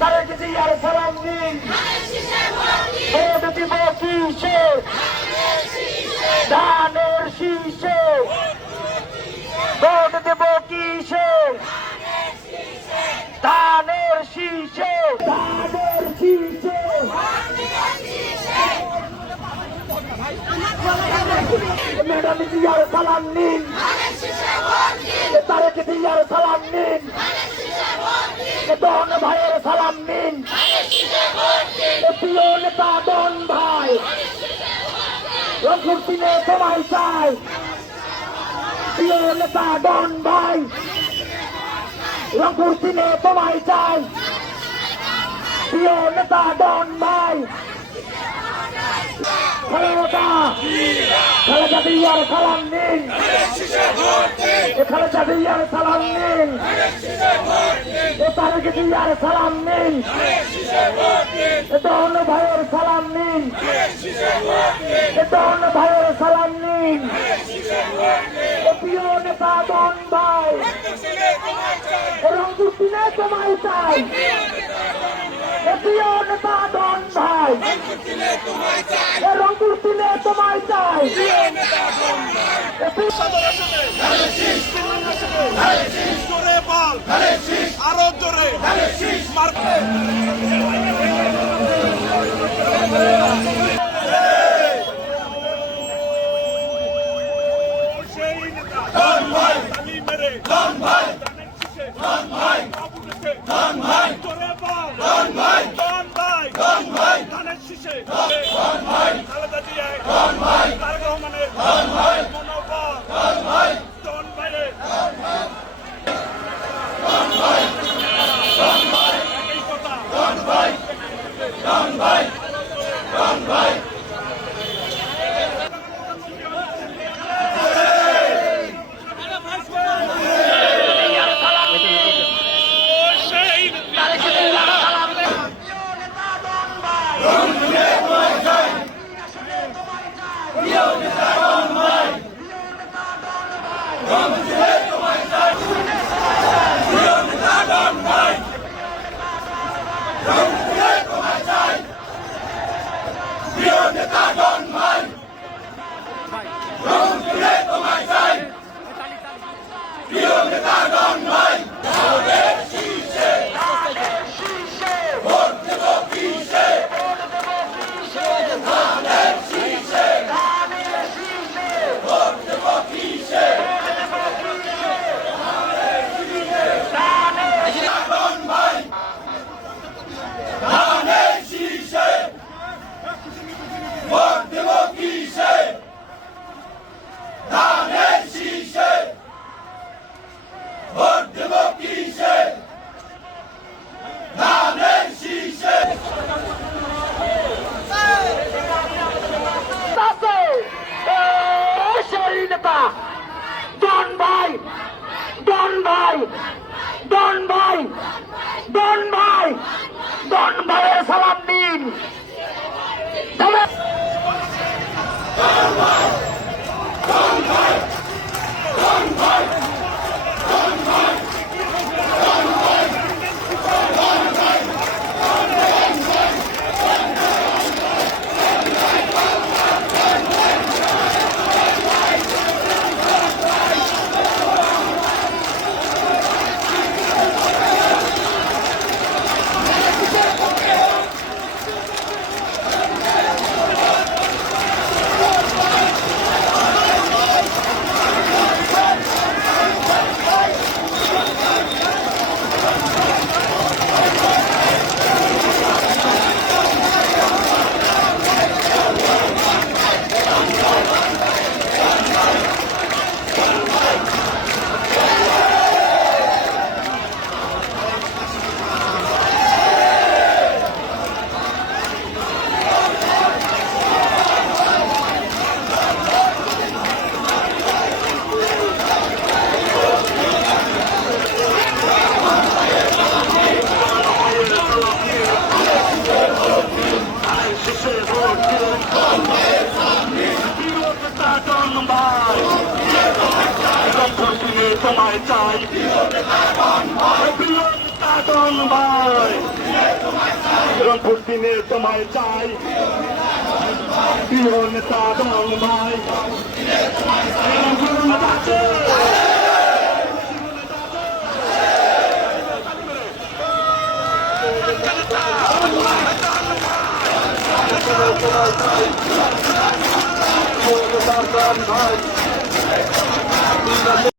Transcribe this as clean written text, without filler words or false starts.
তারেক জিয়ার সালাম নিন ভোট দিব কিসে ধানের শীষে ভোট দেব কিসে ধানের শীষে ধানের শীষে ম্যাডাম জিয়ার সালাম নিন তারেক জিয়ার সালাম নিন ডন ভাইয়ের সালাম নিন প্রিয় নেতা ডন ভাই রংপুর তিনে তোমায় চাই প্রিয় নেতা ডন ভাই রংপুর তিনে তোমায় চাই প্রিয় নেতা ডন ভাই খালেদা জিয়ার সালাম নিন খালেদা জিয়ার সালাম নিন তারেক জিয়ার সালাম নিন ডন ভাইয়ের সালাম নিন ডন ভাইয়ের সালাম নিন প্রিয় নেতা ডন ভাই রংপুর তিনে তোমায় চাই প্রিয় নেতা ডন ভাই রংপুর তিনে তোমায় চাই আরো জোরে খালেদা জিয়া তারেক রহমানের মনোবল ডন ভাইয়ের একই কথা ডন ভাই ডন ভাই ডন ভাই ডন ভাই ডন ভাই ডন ভাইয়ের সালাম নিন ভাই রংপুর দিনে তোমায় চাই প্রিয় নেতা ডন ভাই ভাই